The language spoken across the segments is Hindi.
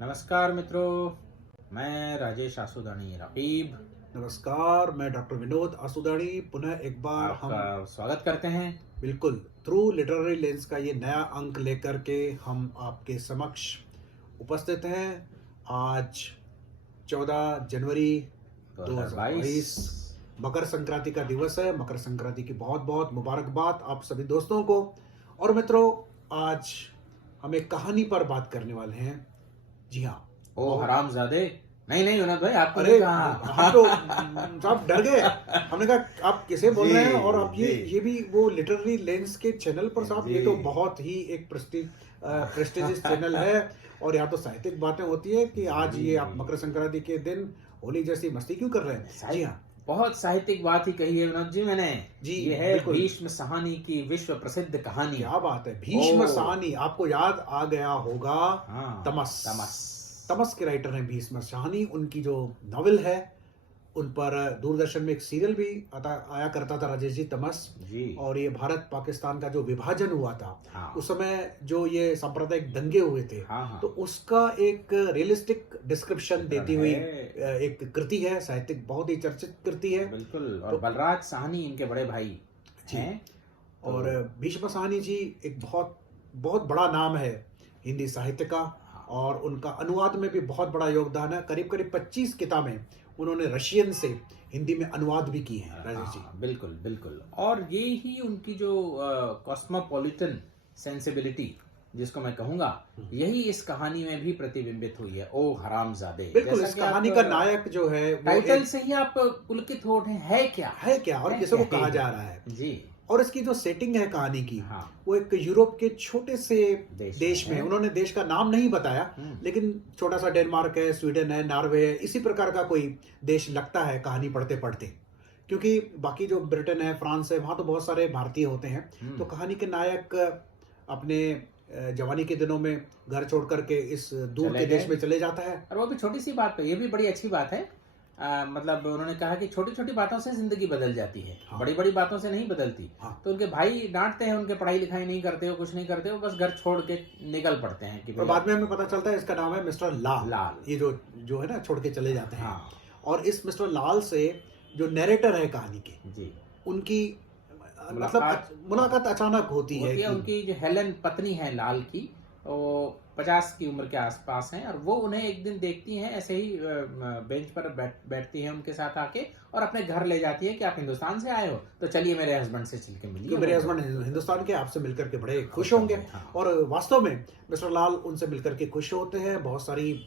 नमस्कार मित्रों, मैं राजेश आसुदानी रकीब नमस्कार, मैं डॉक्टर विनोद आसुदानी पुनः एक बार आपका हम स्वागत करते हैं। बिल्कुल थ्रू लिटरेरी लेंस का ये नया अंक लेकर के हम आपके समक्ष उपस्थित हैं। आज 14 जनवरी 2022 2022 मकर संक्रांति का दिवस है। मकर संक्रांति की बहुत बहुत मुबारकबाद आप सभी दोस्तों को। और मित्रों, आज हम एक कहानी पर बात करने वाले हैं। जी हाँ, ओ हरामजादे। नहीं विनोद भाई, आपको अरे नहीं कहा। हम तो सब डर गए। हमने कहा आप किसे बोल रहे हैं, और आप ये भी वो लिटरेरी लेंस के चैनल पर साहब, ये तो बहुत ही एक प्रेस्टिजियस चैनल है। और यहाँ तो साहित्यिक बातें होती है कि आज ये आप मकर संक्रांति के दिन होली जैसी मस्ती क्यों कर रहे हैं। जी हाँ, बहुत साहित्यिक बात ही कही है विनोद जी मैंने। जी ये है बिल्कुल। भीष्म साहनी की विश्व प्रसिद्ध कहानी। क्या बात है, भीष्म ओ। साहनी। आपको याद आ गया होगा हाँ, तमस। तमस के राइटर हैं भीष्म साहनी। उनकी जो नॉवेल है, उन पर दूरदर्शन में एक सीरियल भी आया करता था, राजेश जी, तमस जी। और ये भारत पाकिस्तान का जो विभाजन हुआ था, हाँ। उस समय जो ये सांप्रदायिक दंगे हुए थे, हाँ। तो उसका एक रियलिस्टिक डिस्क्रिप्शन देती हुई है। एक कृति है, साहित्यिक बहुत ही चर्चित कृति है। बिल्कुल। और तो बलराज साहनी इनके बड़े भाई हैं। और भीष्म साहनी जी एक बहुत बहुत बड़ा नाम है हिंदी साहित्य का, और उनका अनुवाद में भी बहुत बड़ा योगदान है। करीब करीब 25 किताबें उन्होंने रशियन से हिंदी में अनुवाद भी की हैं, राजेश जी। बिल्कुल। और ये ही उनकी जो कॉस्मोपॉलिटन सेंसिबिलिटी जिसको मैं कहूंगा, यही इस कहानी में भी प्रतिबिंबित हुई है। ओ हरामजादे। बिल्कुल, इस कहानी का नायक जो है वो टाइटल से ही आप पुलकित हो उठे, है क्या और किसे को कहा जा रहा है जी। और इसकी जो सेटिंग है कहानी की, हाँ। वो एक यूरोप के छोटे से देश में, है। उन्होंने देश का नाम नहीं बताया, लेकिन छोटा सा डेनमार्क है, स्वीडन है, नॉर्वे है, इसी प्रकार का कोई देश लगता है कहानी पढ़ते पढ़ते। क्योंकि बाकी जो ब्रिटेन है, फ्रांस है, वहां तो बहुत सारे भारतीय होते हैं। तो कहानी के नायक अपने जवानी के दिनों में घर छोड़ करके इस दूर के देश में चले जाता है। और वो भी छोटी सी बात पे, ये भी बड़ी अच्छी बात है। मतलब उन्होंने कहा कि छोटी छोटी बातों से जिंदगी बदल जाती है। हाँ। बड़ी बड़ी बातों से नहीं बदलती। हाँ। तो उनके भाई डांटते हैं, उनके पढ़ाई लिखाई नहीं करते हो, कुछ नहीं करते हो, बस घर छोड़ के निकल पड़ते हैं कि और बाद में हमें पता चलता है इसका नाम है मिस्टर लाल। ये जो है ना, छोड़ के चले जाते हैं। हाँ। और इस मिस्टर लाल से जो नैरेटर है कहानी के, जी, उनकी मतलब मुलाकात अचानक होती है कि उनकी जो हेलन पत्नी है लाल की, वो 50 की उम्र के आसपास हैं, और वो उन्हें एक दिन देखती हैं, ऐसे ही बेंच पर बैठती हैं उनके साथ आके, और अपने घर ले जाती है कि आप हिंदुस्तान से आए हो, तो चलिए मेरे हस्बैंड से चल के मिलिए। मेरे हस्बैंड हिंदुस्तान के, आपसे मिलकर के बड़े खुश होंगे। हाँ। और वास्तव में मिस्टर लाल उनसे मिलकर के खुश होते हैं। बहुत सारी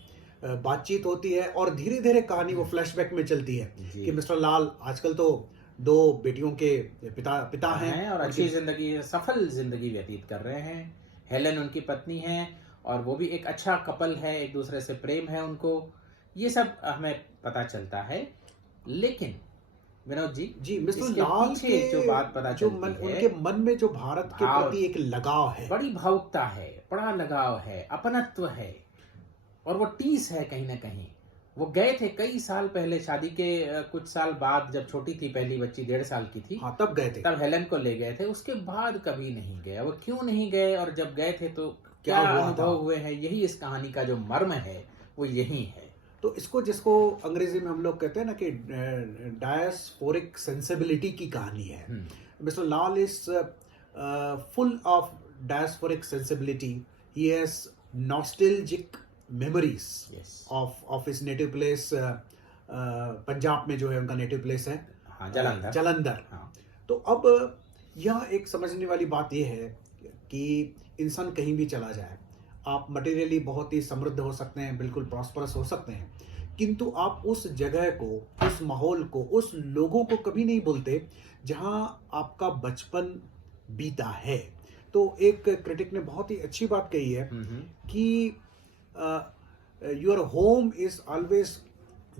बातचीत होती है, और धीरे धीरे कहानी वो फ्लैशबैक में चलती है कि मिस्टर लाल आजकल तो 2 बेटियों के पिता हैं और अच्छी जिंदगी, सफल जिंदगी व्यतीत कर रहे हैं। हेलन उनकी पत्नी है, और वो भी एक अच्छा कपल है, एक दूसरे से प्रेम है उनको, ये सब हमें पता चलता है। लेकिन विनोद जी, मिस्टर लाल के जो बात पता चलती है, उनके मन में जो भारत के प्रति एक लगाव है, बड़ी भावुकता है, बड़ा लगाव है, अपनत्व है, और वो टीस है कहीं ना कहीं। वो गए थे कई साल पहले, शादी के कुछ साल बाद, जब छोटी थी पहली बच्ची, 1.5 साल की थी। हाँ, तब गए थे। तब हेलन को ले गए थे, उसके बाद कभी नहीं गए। वो क्यों नहीं गए, और जब गए थे तो क्या अनुभव हुए हैं, यही इस कहानी का जो मर्म है, वो यही है। तो जिसको अंग्रेजी में हम लोग कहते हैं ना कि डायस्पोरिक सेंसिबिलिटी की कहानी है। Mister Lal is full of diasporic sensibility. He has nostalgic memories of his native place, Punjab में जो है उनका नेटिव प्लेस है। हाँ, जालंधर। हाँ। तो अब यह एक समझने वाली बात यह है कि इंसान कहीं भी चला जाए, आप मटेरियली बहुत ही समृद्ध हो सकते हैं, बिल्कुल प्रॉस्परस हो सकते हैं, किंतु आप उस जगह को, उस माहौल को, उस लोगों को कभी नहीं भूलते जहां आपका बचपन बीता है। तो एक क्रिटिक ने बहुत ही अच्छी बात कही है कि your home is always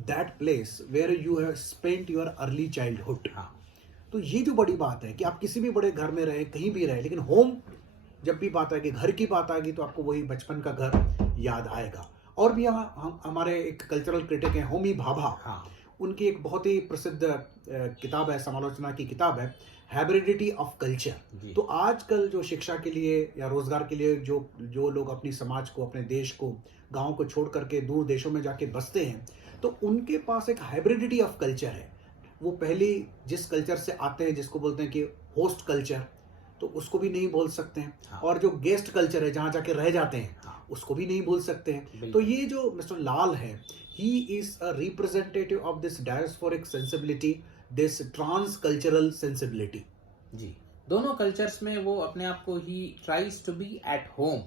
that place where you have spent your early childhood। तो ये जो बड़ी बात है कि आप किसी भी बड़े घर में रहे, कहीं भी रहे, लेकिन होम जब भी बात आएगी, घर की बात आएगी, तो आपको वही बचपन का घर याद आएगा। और भी यहाँ हमारे एक कल्चरल क्रिटिक हैं होमी भाभा। उनकी एक बहुत ही प्रसिद्ध किताब है, समालोचना की किताब है, हैब्रिडिटी ऑफ कल्चर। जी। तो आजकल जो शिक्षा के लिए या रोजगार के लिए जो जो लोग अपनी समाज को, अपने देश को, गांव को छोड़ करके दूर देशों में जाके बसते हैं, तो उनके पास एक हाइब्रिडिटी ऑफ कल्चर है। वो पहले जिस कल्चर से आते हैं, जिसको बोलते हैं कि होस्ट कल्चर, तो उसको भी नहीं बोल सकते हैं। हाँ। और जो गेस्ट कल्चर है, जहाँ जाके रह जाते हैं, हाँ। उसको भी नहीं भूल सकते हैं। तो बिल्कुल। ये जो मिस्टर लाल है, he is a representative of this diasporic sensibility, this transcultural sensibility. जी, दोनों कल्चर्स में वो अपने आप को he tries to be at home.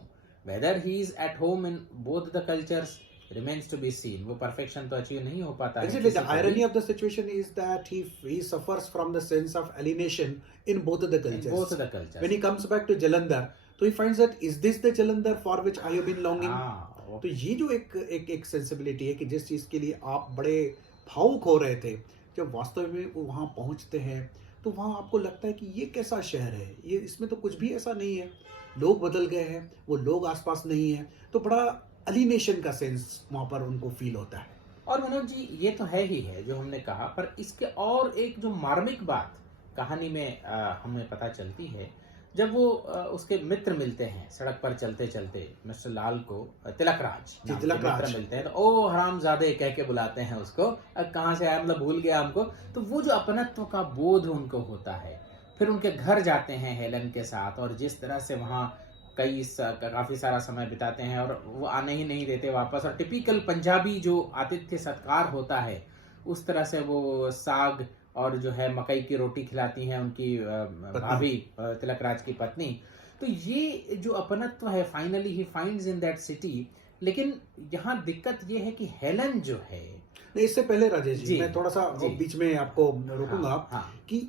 Whether he is at home in both the cultures remains to be seen. वो परफेक्शन तो अचीव नहीं हो पाता है Exactly, किसी the को भी irony of the situation is that he suffers from the sense of alienation in both of the in cultures. both the cultures. When he comes back to Jalandhar, so he finds that is this the Jalandhar for which I have been longing? हाँ, वो- तो ये जो एक सेंसिबिलिटी है कि जिस चीज के लिए आप बड़े भावुक हो रहे थे, जब वास्तव में वो वहां पहुंचते हैं, तो वहां आपको लगता है कि ये कैसा शहर है, ये इसमें तो कुछ भी ऐसा नहीं है, लोग बदल गए हैं, वो लोग आसपास नहीं है, तो बड़ा अलिनेशन का सेंस वहां पर उनको फील होता है। और मनोज जी, ये तो है ही है जो हमने कहा, पर इसके और एक जो मार्मिक बात कहानी में हमें पता चलती है, जब वो उसके मित्र मिलते हैं सड़क पर चलते चलते मिस्टर लाल को, तिलकराज जी, नाम के तिलकराज। मित्र मिलते हैं, तो ओ हरामजादे कह के बुलाते हैं उसको, कहाँ से आया, मतलब भूल गया हमको। तो वो जो अपनत्व का बोध उनको होता है, फिर उनके घर जाते हैं हेलन के साथ, और जिस तरह से वहाँ काफी सारा समय बिताते हैं, और वो आने ही नहीं देते वापस, और टिपिकल पंजाबी जो आतिथ्य सत्कार होता है उस तरह से वो साग और जो है मकई की रोटी खिलाती हैं उनकी भाभी, तिलकराज की पत्नी। तो ये जो अपनत्व है finally he finds in that city. लेकिन यहाँ दिक्कत ये है कि हेलन जो है, नहीं, इससे पहले राजेश जी, जी, मैं थोड़ा सा जी। बीच में आपको रोकूंगा। हाँ, हाँ, कि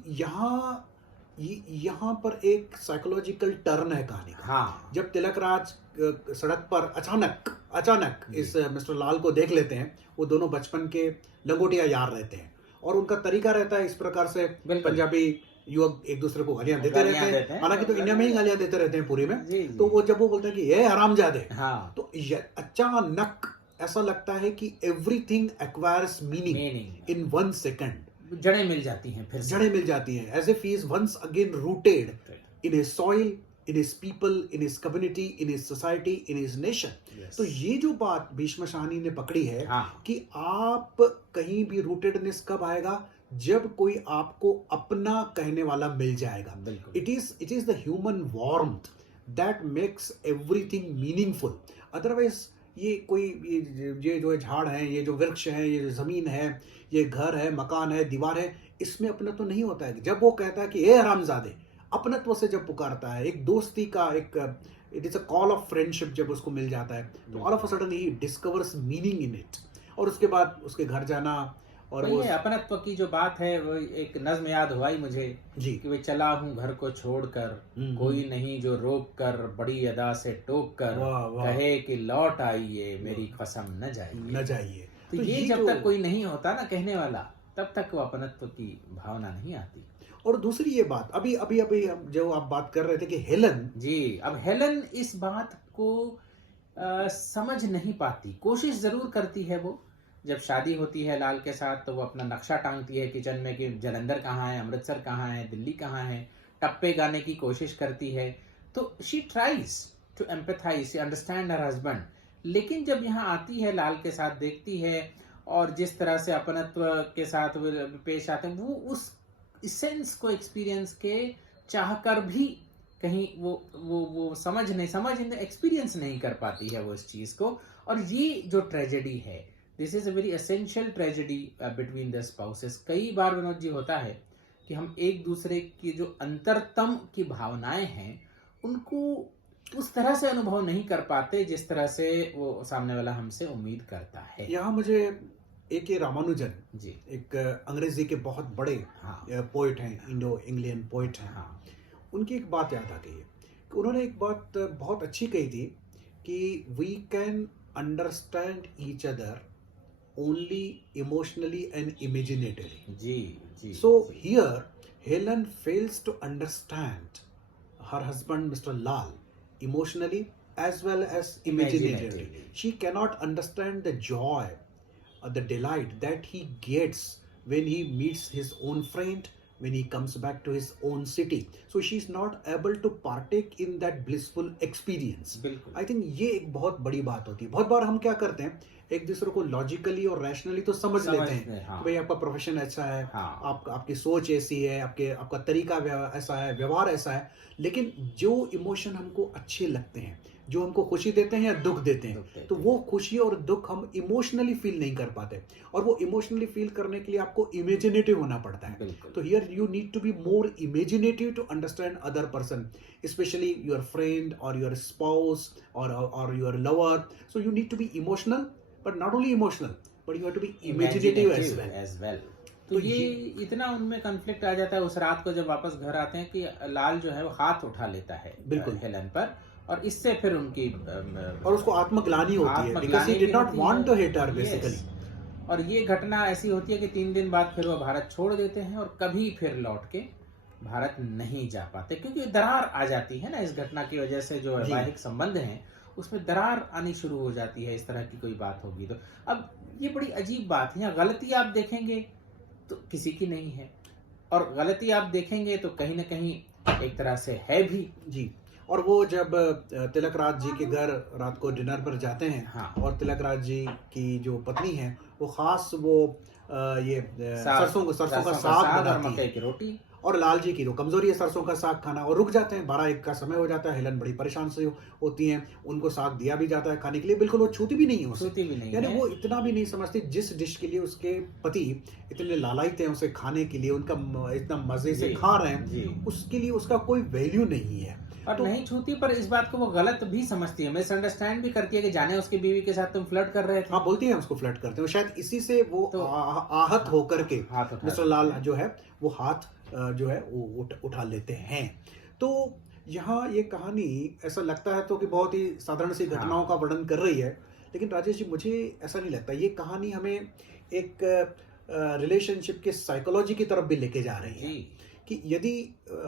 यहाँ पर एक साइकोलॉजिकल टर्न है कहानी का। हाँ, जब तिलकराज सड़क पर अचानक जी। इस मिस्टर लाल को देख लेते हैं, वो दोनों बचपन के लंगोटिया यार रहते हैं, और उनका तरीका रहता है इस प्रकार से, बिल्कुल। पंजाबी युवक एक दूसरे को गालियां देते गालियां रहते देते हैं, हैं। हालांकि तो इंडिया में ही गालियां देते रहते हैं पूरी में। जी, जी। तो वो जब वो बोलते हैं कि ये हरामजादे, हाँ, तो अचानक ऐसा लगता है कि एवरीथिंग एक्वायर्स मीनिंग मीनिंग, इन 1 सेकंड। जड़ें मिल जाती हैं फिर से। जड़ें मिल जाती हैं, as if he is once again rooted in his soil, in his people, in his community, in his society, in his nation. Yes. तो ये जो बात भीष्म शाहनी ने पकड़ी है, हाँ, कि आप कहीं भी रूटेडनेस कब आएगा, जब कोई आपको अपना कहने वाला मिल जाएगा। बिल्कुल। It is the human warmth that makes everything meaningful. Otherwise ये जो झाड़ है, ये जो वृक्ष है, ये जो जमीन है, ये घर है, मकान है, दीवार है, इसमें अपनत्व तो नहीं होता है। जब वो कहता है कि ए हरामजादे, अपनत्व से जब पुकारता है, एक दोस्ती का it is a call of friendship, जब उसको मिल जाता है, तो all of a sudden he discovers meaning in it. और उसके बाद उसके घर जाना, और वही वो है अपनत्व की जो बात है, वो एक नज्म याद हुआ ही मुझे जी, कि वे चला हूँ घर को छोड़कर, कोई नहीं जो रोक कर, बड़ी अदा से टोक कर, वाह, वाह। कहे कि लौट आइए, मेरी कसम न जाइए। न जाइए। तो ये जब तक कोई नहीं होता ना कहने वाला, तब तक वो अपनत्व की भावना नहीं आती। और दूसरी ये बात, अभी जो आप बात कर रहे थे कि हेलन, जी, अब हेलन इस बात को समझ नहीं पाती, कोशिश जरूर करती है वो। जब शादी होती है लाल के साथ, तो वो अपना नक्शा टांगती है किचन में कि जलंधर कहाँ है, अमृतसर कहाँ है, दिल्ली कहाँ है, टप्पे गाने की कोशिश करती है। तो she tries to empathise, she understand her husband. लेकिन जब यहाँ आती है लाल के साथ, देखती है और जिस तरह से अपनत्व के साथ वो पेश आते हैं, वो उस सेंस को एक्सपीरियंस के चाहकर भी कहीं वो समझ एक्सपीरियंस नहीं कर पाती है वो इस चीज को। और ये जो ट्रेजेडी है, this is a very essential tragedy between the spouses. कई बार विनोद जी होता है कि हम एक दूसरे की जो अंतरतम की भावनाएं हैं, उनको उस तरह से अनुभव नहीं कर पाते जिस तरह से वो सामने वाला हमसे उम्मीद करता है। यहाँ मुझे एक ये रामानुजन जी, एक अंग्रेजी के बहुत बड़े हाँ, पोइट हैं, इंडो इंग्लियन पोइट हैं, हाँ, उनकी एक बात याद आ गई है कि उन्होंने एक बात बहुत अच्छी कही थी कि we can understand each other only emotionally and imaginatively. जी, जी। So here, Helen fails to understand her husband, Mr. Lal, emotionally as well as imaginatively. Imaginatively. She cannot understand the joy the delight that he gets when he meets his own friend, when he comes back to his own city. So she's not able to partake in that blissful experience. बिल्कुल आई थिंक ये एक बहुत बड़ी बात होती है. बहुत बार हम क्या करते हैं, एक दूसरे को लॉजिकली और रैशनली तो समझ लेते हैं हाँ कि भाई आपका प्रोफेशन ऐसा है, हाँ आपकी सोच ऐसी है, आपका तरीका ऐसा है, व्यवहार ऐसा है. लेकिन जो इमोशन हमको अच्छे लगते हैं, जो हमको खुशी देते हैं या दुख देते हैं, तो वो खुशी और दुख हम इमोशनली फील नहीं कर पाते. और वो इमोशनली फील करने के लिए आपको इमेजिनेटिव होना पड़ता है. बिल्कुल तो here you need to be more imaginative to understand other person, especially your friend or your spouse or your lover. So you need to be emotional, but not only emotional, but you have to be imaginative as well. तो ये इतना उनमें कन्फ्लिक्ट आ जाता है उस रात को जब वापस घर आते हैं कि लाल जो है वो हाथ उठा लेता है बिल्कुल हेलन पर, और इससे फिर उनकी और उसको आत्मग्लानि होती है, because he did not want to hate her basically. और ये घटना ऐसी होती है कि 3 दिन बाद फिर वो भारत छोड़ देते हैं और कभी फिर लौट के भारत नहीं जा पाते, क्योंकि दरार आ जाती है ना इस घटना की वजह से. जो वैवाहिक संबंध हैं उसमें दरार आनी शुरू हो जाती है, इस तरह की कोई बात होगी तो. अब ये बड़ी अजीब बात है, गलती आप देखेंगे तो किसी की नहीं है, और गलती आप देखेंगे तो कहीं ना कहीं एक तरह से है भी जी. और वो जब तिलक राज जी के घर रात को डिनर पर जाते हैं, हाँ. और तिलक राज जी की जो पत्नी है वो खास वो ये सरसों का साग और बनाती मकई है, की रोटी. और लाल जी की जो कमजोरी है सरसों का साग खाना, और रुक जाते हैं. 12-1 का समय हो जाता है, हेलन बड़ी परेशान से होती हैं, उनको साग दिया भी जाता है खाने के लिए, बिल्कुल वो छूती भी नहीं है उसे. छूती भी नहीं यानी है. वो इतना भी नहीं समझती जिस डिश के लिए उसके पति इतने लालायित हैं उसे खाने के लिए, उनका इतना मजे से जी, खा रहे हैं, जी. उसके लिए उसका कोई वैल्यू नहीं है. और तो नहीं छूती, पर इस बात को वो गलत भी समझती है, मिसअंडरस्टैंड भी करती है कि जाने उसकी बीवी के साथ तुम फ्लर्ट कर रहे थे. हाँ, बोलती है उसको फ्लर्ट करते हैं, शायद इसी से वो तो आहत होकर के हाथ उठा मिस्टर लाल जो है वो हाथ जो है वो उठा लेते हैं. तो यहाँ ये कहानी ऐसा लगता है तो कि बहुत ही साधारण सी घटनाओं का वर्णन कर रही है, लेकिन राजेश जी मुझे ऐसा नहीं लगता. ये कहानी हमें एक रिलेशनशिप के साइकोलॉजी की तरफ भी लेके जा रही है जी. कि यदि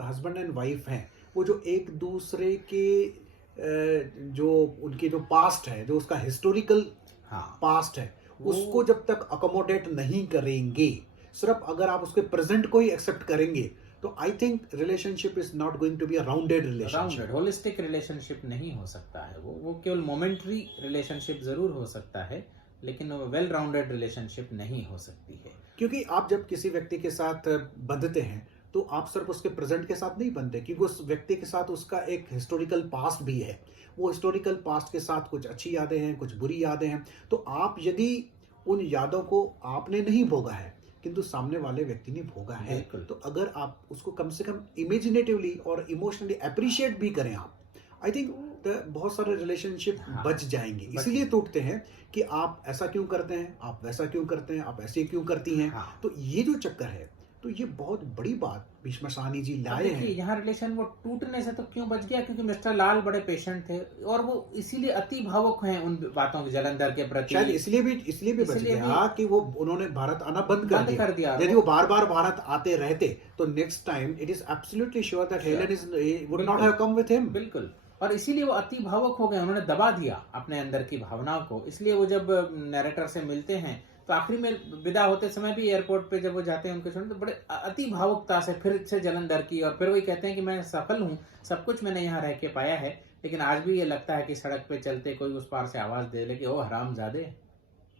हस्बैंड एंड वाइफ हैं, वो जो एक दूसरे के जो उनके जो पास्ट है, जो उसका हिस्टोरिकल हाँ पास्ट है, उसको जब तक अकोमोडेट नहीं करेंगे, सिर्फ अगर आप उसके प्रेजेंट को ही एक्सेप्ट करेंगे, तो I think relationship is not going to be a rounded relationship. Holistic relationship नहीं हो सकता है वो केवल मोमेंटरी रिलेशनशिप जरूर हो सकता है, लेकिन वेल राउंडेड रिलेशनशिप नहीं हो सकती है. क्योंकि आप जब किसी व्यक्ति के साथ बंधते हैं तो आप सिर्फ उसके प्रेजेंट के साथ नहीं बनते, क्योंकि उस व्यक्ति के साथ उसका एक हिस्टोरिकल पास्ट भी है. वो हिस्टोरिकल पास्ट के साथ कुछ अच्छी यादें हैं, कुछ बुरी यादें हैं. तो आप यदि उन यादों को आपने नहीं भोगा है किंतु सामने वाले व्यक्ति ने भोगा है, तो अगर आप उसको कम से कम इमेजिनेटिवली और इमोशनली अप्रिशिएट भी करें आप, आई थिंक बहुत सारे रिलेशनशिप बच जाएंगे. इसीलिए टूटते हैं कि आप ऐसा क्यों करते हैं, आप वैसा क्यों करते हैं, आप ऐसे क्यों करती हैं. तो ये जो चक्कर है, तो ये बहुत बड़ी बात भीष्म साहनी जी लाए हैं. यहाँ रिलेशन वो टूटने से तो क्यों बच गया, क्योंकि मिस्टर लाल बड़े पेशेंट थे और वो इसीलिए अति भावुक हैं उन बातों के जलंधर के प्रति. शायद इसलिए भी बच गया कि वो उन्होंने भारत आना बंद कर दिया. यदि वो बार-बार भारत आते रहते तो next time it is absolutely sure that Helen would not have come with him. बिल्कुल. और इसीलिए वो अति भावुक हो गए, उन्होंने दबा दिया अपने अंदर की भावनाओं को. इसलिए वो जब नैरेटर से मिलते हैं तो आखिरी में विदा होते समय भी एयरपोर्ट पे जब वो जाते हैं उनके छोड़ने, तो बड़े अति भावुकता से फिर से जलंधर की, और फिर वही कहते हैं कि मैं सफल हूँ, सब कुछ मैंने यहाँ रह के पाया है, लेकिन आज भी ये लगता है कि सड़क पे चलते कोई उस पार से आवाज दे ले कि ओ हरामजादे.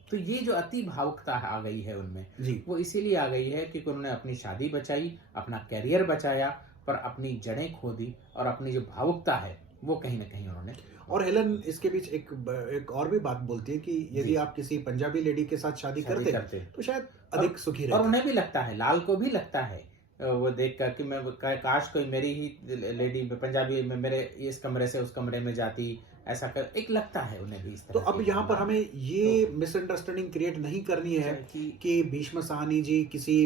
तो ये जो अति भावुकता आ गई है उनमें जी. वो इसीलिए आ गई है क्योंकि उन्होंने अपनी शादी बचाई, अपना कैरियर बचाया, पर अपनी जड़ें खो दी, और अपनी जो भावुकता है वो कहीं ना कहीं उन्होंने. और हेलन इसके बीच एक और भी बात बोलती है कि यदि आप किसी पंजाबी लेडी के साथ शादी करते तो शायद अधिक सुखी रहते. और उन्हें भी लगता है, लाल को भी लगता है वो देख कर कि मैं काश कोई मेरी ही लेडी पंजाबी में मेरे इस कमरे से उस कमरे में जाती, ऐसा कर एक लगता है उन्हें भी इस तरह. तो अब यहाँ पर हमें ये मिसअंडरस्टैंडिंग क्रिएट नहीं करनी है कि भीष्म साहनी जी किसी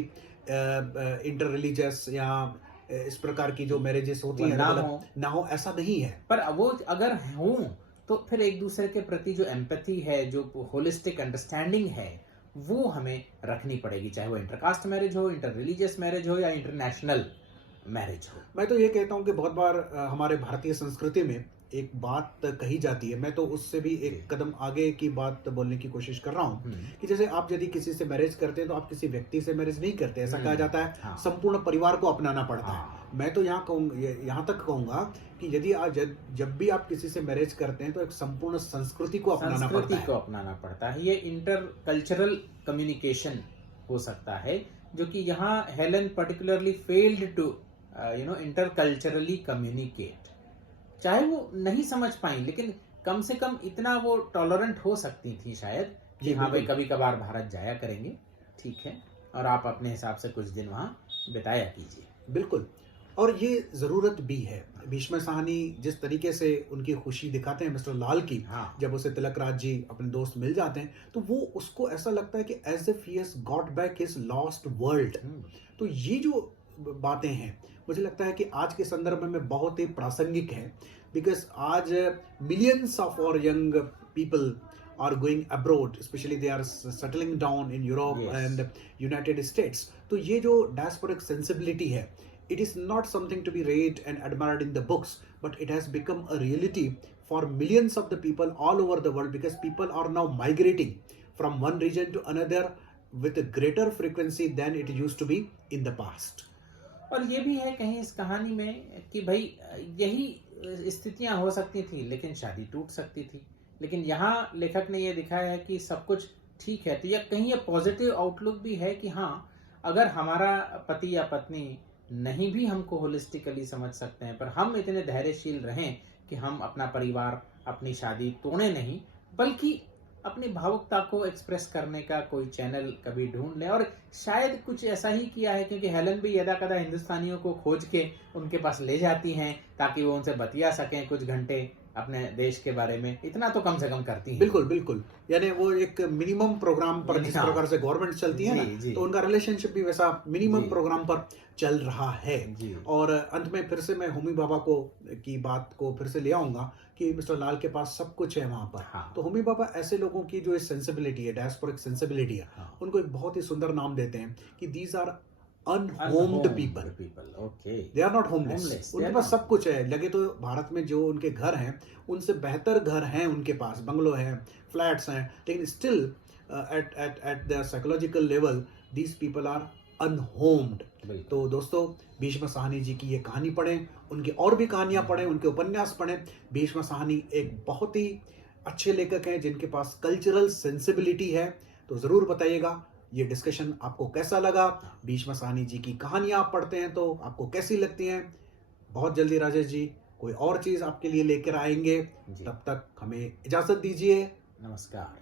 इंटर रिलीजियस या इस प्रकार की जो मैरिजेस होती है ना हो, ऐसा नहीं है. पर वो अगर हो तो फिर एक दूसरे के प्रति जो एम्पैथी है, जो होलिस्टिक अंडरस्टैंडिंग है, वो हमें रखनी पड़ेगी, चाहे वो इंटरकास्ट मैरिज हो, इंटर रिलीजियस मैरिज हो, या इंटरनेशनल मैरिज हो. मैं तो ये कहता हूँ कि बहुत बार हमारे भारतीय संस्कृति में एक बात कही जाती है, मैं तो उससे भी एक कदम आगे की बात बोलने की कोशिश कर रहा हूँ कि जैसे आप यदि किसी से मैरिज करते हैं तो आप किसी व्यक्ति से मैरिज नहीं करते, ऐसा कहा जाता है हाँ। संपूर्ण परिवार को अपनाना पड़ता है। हाँ। मैं तो यहाँ तक कहूंगा कि यदि आज जब भी आप किसी से मैरिज करते हैं तो एक संपूर्ण संस्कृति को अपनाना पड़ता संस्कृति को है। अपनाना पड़ता है। ये इंटर कल्चरल कम्युनिकेशन हो सकता है, जो कि यहाँ Helen particularly failed to interculturally communicate. चाहे वो नहीं समझ पाई, लेकिन कम से कम इतना वो टॉलरेंट हो सकती थी शायद कि जी, हाँ भाई बिल्कुल। कभी कभार भारत जाया करेंगे, ठीक है, और आप अपने हिसाब से कुछ दिन वहाँ बिताया कीजिए। बिल्कुल। और ये ज़रूरत भी है। भीष्म साहनी जिस तरीके से उनकी खुशी दिखाते हैं मिस्टर लाल की, हाँ। जब उसे तिलक राज जी अपने दोस्त मिल जाते हैं, तो वो उसको ऐसा लगता है कि as if he has got back his lost world. तो ये जो बातें हैं, मुझे लगता है कि आज के संदर्भ में बहुत ही प्रासंगिक है, बिकॉज़ आज millions of our young people are going abroad, especially they are settling down in Europe Yes. and United States. तो ये जो diasporic sensibility है, it is not something to be read and admired in the books, but it has become a reality for millions of the people all over the world, because people are now migrating from one region to another with a greater frequency than it used to be in the past. और ये भी है कहीं इस कहानी में कि भाई यही स्थितियां हो सकती थी, लेकिन शादी टूट सकती थी। लेकिन यहाँ लेखक ने ये दिखाया है कि सब कुछ ठीक है। तो यह कहीं ये पॉजिटिव आउटलुक भी है कि हाँ, अगर हमारा पति या पत्नी नहीं भी हमको होलिस्टिकली समझ सकते हैं, पर हम इतने धैर्यशील रहें कि हम अपना परिवार, अपनी शादी तोड़े नहीं, बल्कि अपनी भावुकता को एक्सप्रेस करने का कोई चैनल कभी ढूंढ लें। और शायद कुछ ऐसा ही किया है, क्योंकि हेलन भी यदा कदा हिंदुस्तानियों को खोज के उनके पास ले जाती हैं ताकि वो उनसे बतिया सकें कुछ घंटे अपने देश के बारे में। इतना तो कम से कम करती हैं। बिल्कुल बिल्कुल, यानी वो एक मिनिमम प्रोग्राम पर जिस हाँ। प्रकार से गवर्नमेंट चलती है जी, जी। ना, तो उनका रिलेशनशिप भी वैसा मिनिमम जी। प्रोग्राम पर चल रहा है। जी। और अंत में फिर से मैं होमी बाबा को की बात को फिर से ले आऊंगा कि मिस्टर लाल के पास सब कुछ है वहां पर। हाँ। तो होमी बाबा ऐसे लोगों की जो सेंसिबिलिटी है, डायस्पोरिक सेंसिबिलिटी है, हाँ। उनको एक बहुत ही सुंदर नाम देते हैं कि these are unhomed people. Okay. They are not Homeless, homeless, they उनके are पास not. सब कुछ है। लगे तो भारत में जो उनके घर हैं उनसे बेहतर घर हैं, उनके पास बंगलो हैं, फ्लैट्स हैं, लेकिन still at the psychological level these people are unhomed. तो दोस्तों, भीष्म साहनी जी की ये कहानी पढ़ें, उनकी और भी कहानियां पढ़ें, उनके उपन्यास पढ़ें। भीष्म साहनी एक बहुत ही अच्छे लेखक हैं जिनके पास कल्चरल सेंसिबिलिटी है। तो ज़रूर बताइएगा ये डिस्कशन आपको कैसा लगा। भीष्म साहनी जी की कहानियां आप पढ़ते हैं तो आपको कैसी लगती हैं। बहुत जल्दी राजेश जी कोई और चीज़ आपके लिए लेकर आएंगे। जी। तब तक हमें इजाज़त दीजिए। नमस्कार।